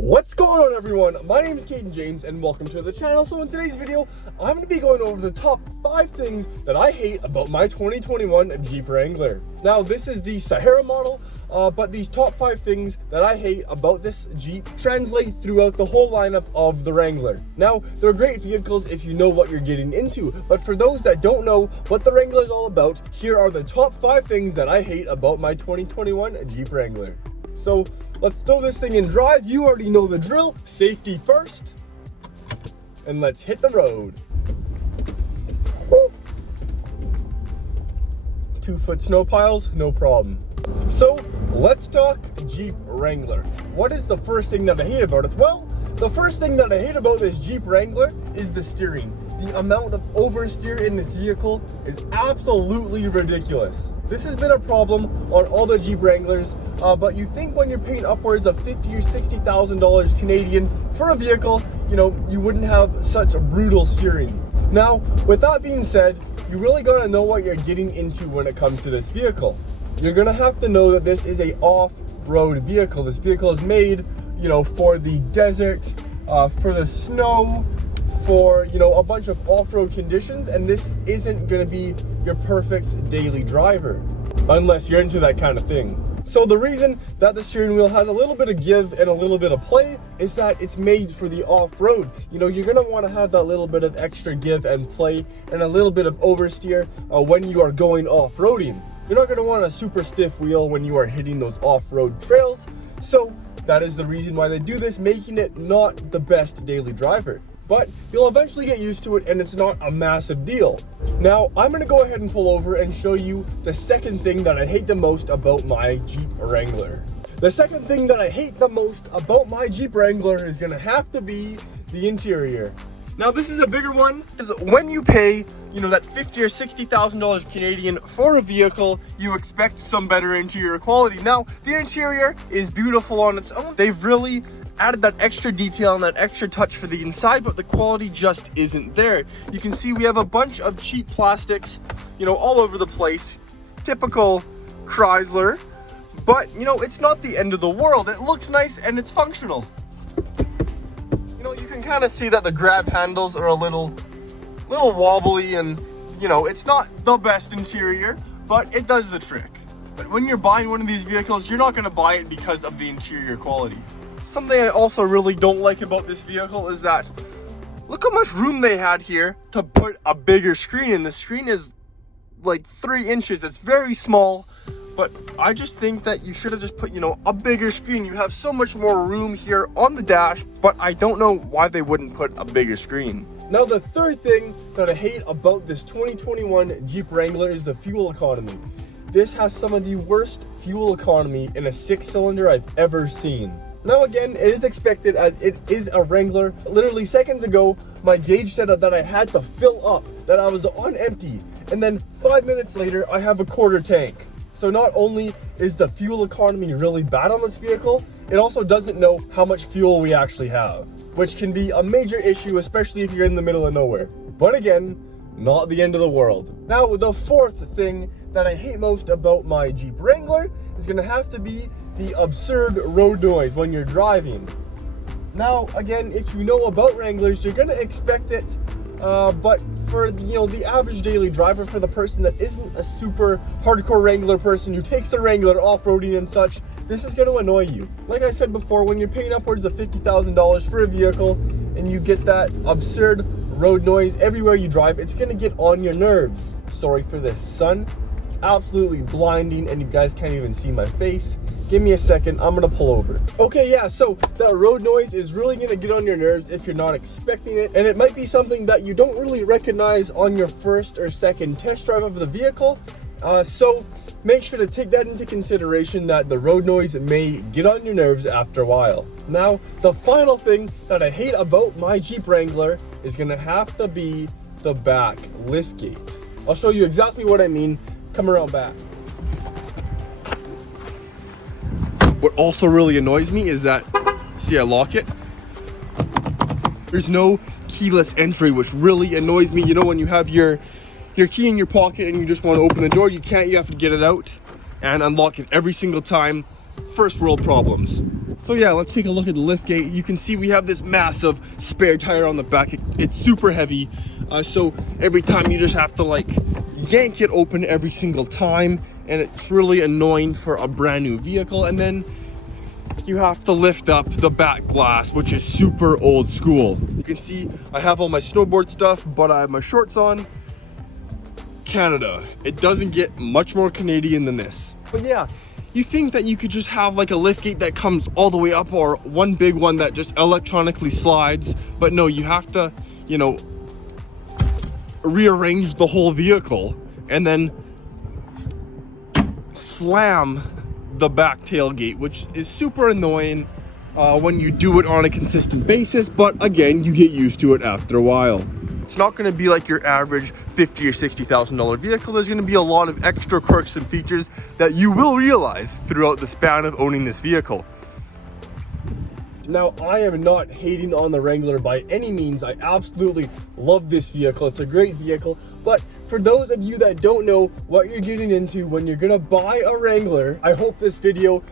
What's going on, everyone? My name is Caden James and welcome to the channel. So in today's video, I'm going to be going over the top 5 things that I hate about my 2021 Jeep Wrangler. Now this is the Sahara model, but these top 5 things that I hate about this Jeep translate throughout the whole lineup of the Wrangler. Now, they're great vehicles if you know what you're getting into, but for those that don't know what the Wrangler is all about, here are the top 5 things that I hate about my 2021 Jeep Wrangler. So let's throw this thing in drive. You already know the drill. Safety first. And let's hit the road. Woo. 2-foot snow piles, no problem. So let's talk Jeep Wrangler. What is the first thing that I hate about it? Well, the first thing that I hate about this Jeep Wrangler is the steering. The amount of oversteer in this vehicle is absolutely ridiculous. This has been a problem on all the Jeep Wranglers, but you think when you're paying upwards of $50,000 or $60,000 Canadian for a vehicle, you wouldn't have such brutal steering. Now, with that being said, you really gotta know what you're getting into when it comes to this vehicle. You're gonna have to know that this is a off-road vehicle. This vehicle is made, for the desert, for the snow, for a bunch of off-road conditions, and this isn't going to be your perfect daily driver unless you're into that kind of thing. So the reason that the steering wheel has a little bit of give and a little bit of play is that it's made for the off-road. You're going to want to have that little bit of extra give and play and a little bit of oversteer when you are going off-roading. You're not going to want a super stiff wheel when you are hitting those off-road trails. So that is the reason why they do this, making it not the best daily driver. But you'll eventually get used to it and it's not a massive deal. Now, I'm gonna go ahead and pull over and show you the second thing that I hate the most about my Jeep Wrangler. The second thing that I hate the most about my Jeep Wrangler is gonna have to be the interior. Now, this is a bigger one, because when you pay, that $50,000 or $60,000 Canadian for a vehicle, you expect some better interior quality. Now, the interior is beautiful on its own. They've really added that extra detail and that extra touch for the inside, but the quality just isn't there. You can see we have a bunch of cheap plastics, all over the place. Typical Chrysler, but it's not the end of the world. It looks nice and it's functional. You can kind of see that the grab handles are a little wobbly, and it's not the best interior, but it does the trick. But when you're buying one of these vehicles, you're not going to buy it because of the interior quality. Something I also really don't like about this vehicle is that look how much room they had here to put a bigger screen, and the screen is like 3 inches. It's very small, but I just think that you should have just put a bigger screen. You have so much more room here on the dash, but I don't know why they wouldn't put a bigger screen. Now, the third thing that I hate about this 2021 Jeep Wrangler is the fuel economy. This has some of the worst fuel economy in a 6-cylinder I've ever seen. Now again, it is expected as it is a Wrangler. Literally seconds ago, my gauge said that I had to fill up, that I was on empty, and then 5 minutes later, I have a quarter tank. So not only is the fuel economy really bad on this vehicle, it also doesn't know how much fuel we actually have, which can be a major issue, especially if you're in the middle of nowhere. But again, not the end of the world. Now, the fourth thing that I hate most about my Jeep Wrangler is gonna have to be the absurd road noise when you're driving. Now, again, if you know about Wranglers, you're gonna expect it, but for the average daily driver, for the person that isn't a super hardcore Wrangler person who takes the Wrangler off-roading and such, this is gonna annoy you. Like I said before, when you're paying upwards of $50,000 for a vehicle and you get that absurd road noise everywhere you drive, it's gonna get on your nerves. Sorry for this, sun. It's absolutely blinding and you guys can't even see my face. Give me a second, I'm gonna pull over. Okay, yeah, so that road noise is really gonna get on your nerves if you're not expecting it, and it might be something that you don't really recognize on your first or second test drive of the vehicle. So make sure to take that into consideration, that the road noise may get on your nerves after a while. Now, the final thing that I hate about my Jeep Wrangler is gonna have to be the back liftgate. I'll show you exactly what I mean. Come around back. What also really annoys me is that, see, I lock it. There's no keyless entry, which really annoys me. When you have your key in your pocket and you just want to open the door, you can't. You have to get it out and unlock it every single time. First world problems. So yeah, let's take a look at the lift gate. You can see we have this massive spare tire on the back. It's super heavy, so every time you just have to like yank it open every single time, and it's really annoying for a brand new vehicle. And then you have to lift up the back glass, which is super old school. You can see I have all my snowboard stuff, but I have my shorts on. Canada. It doesn't get much more Canadian than this. But yeah, you think that you could just have like a lift gate that comes all the way up, or one big one that just electronically slides, but no, you have to, you know, rearrange the whole vehicle and then slam the back tailgate, which is super annoying when you do it on a consistent basis, but again, you get used to it after a while. It's not going to be like your average $50,000 or $60,000 vehicle. There's going to be a lot of extra quirks and features that you will realize throughout the span of owning this vehicle. Now, I am not hating on the Wrangler by any means. I absolutely love this vehicle. It's a great vehicle. But for those of you that don't know what you're getting into when you're going to buy a Wrangler, I hope this video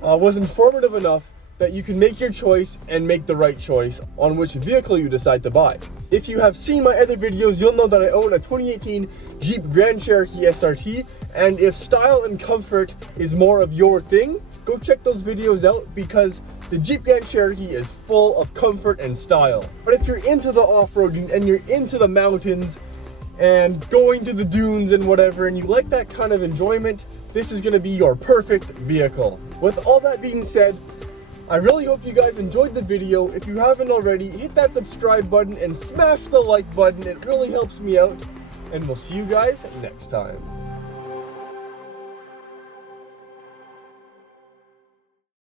was informative enough that you can make your choice and make the right choice on which vehicle you decide to buy. If you have seen my other videos, you'll know that I own a 2018 Jeep Grand Cherokee SRT, and if style and comfort is more of your thing, go check those videos out, because the Jeep Grand Cherokee is full of comfort and style. But if you're into the off-roading and you're into the mountains and going to the dunes and whatever, and you like that kind of enjoyment, this is gonna be your perfect vehicle. With all that being said, I really hope you guys enjoyed the video. If you haven't already, hit that subscribe button and smash the like button. It really helps me out. And we'll see you guys next time.